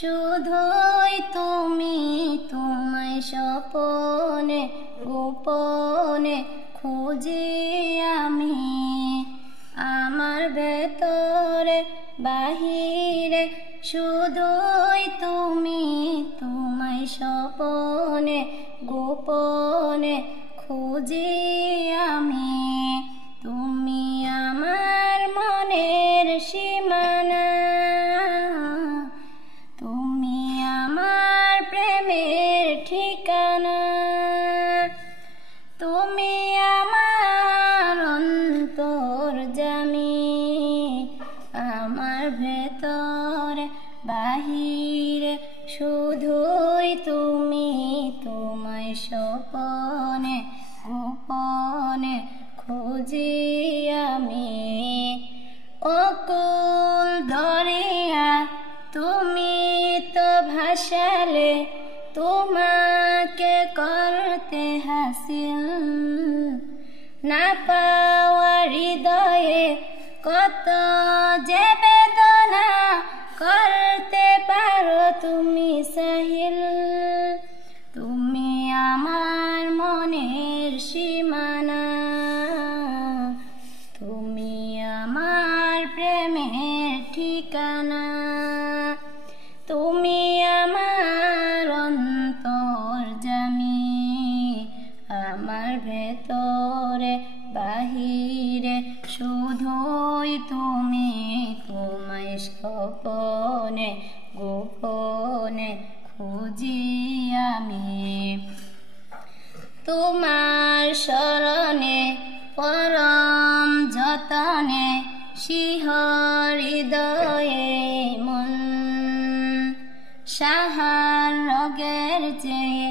শুধুই তুমি, তোমায় স্বপনে গোপনে খুঁজি আমি। আমার ভেতরে বাহিরে শুধুই তুমি, তোমায় স্বপনে গোপনে খুঁজি আমি। তুমি আমার মনের সীমানা, তুমি আমার প্রেমের ঠিকানা। তুমি আমার অন্তর্যামী, আমার ভেতরে বাহিরে শুধুই তুমি, তোমায় স্বপনে গোপনে খুঁজি আমি। অকুল দরিয়া তুমি তো ভাসালে, তোমাকে করতে হাসিল। না পাওয়া হৃদয়ে কত যে বেদনা, করতে পারো তুমি সাহিল। তুমি আমার মনের সীমানা, তুমি আমার প্রেমের ঠিকানা। তুমি আমার অন্তর্যামী, আমার ভেতরে বাহিরে শুধুই তুমি, তোমায় স্বপনে গোপনে খুঁজি আমি। তোমার শরণে পরম যতনে শিহর হৃদয়ে মন। সাহার রোগের চেয়ে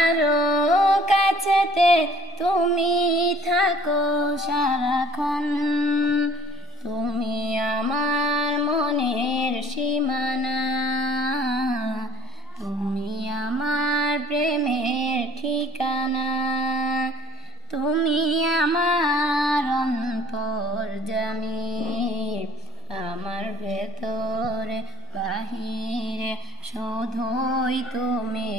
আরো কাছেতে তুমি থাকো সারাক্ষণ। তুমি আমার মনের সীমানা, তুমি আমার প্রেমের ঠিকানা। তুমি আমার অন্তর্যামী, আমার ভেতরে বাহিরে শুধুই তুমি।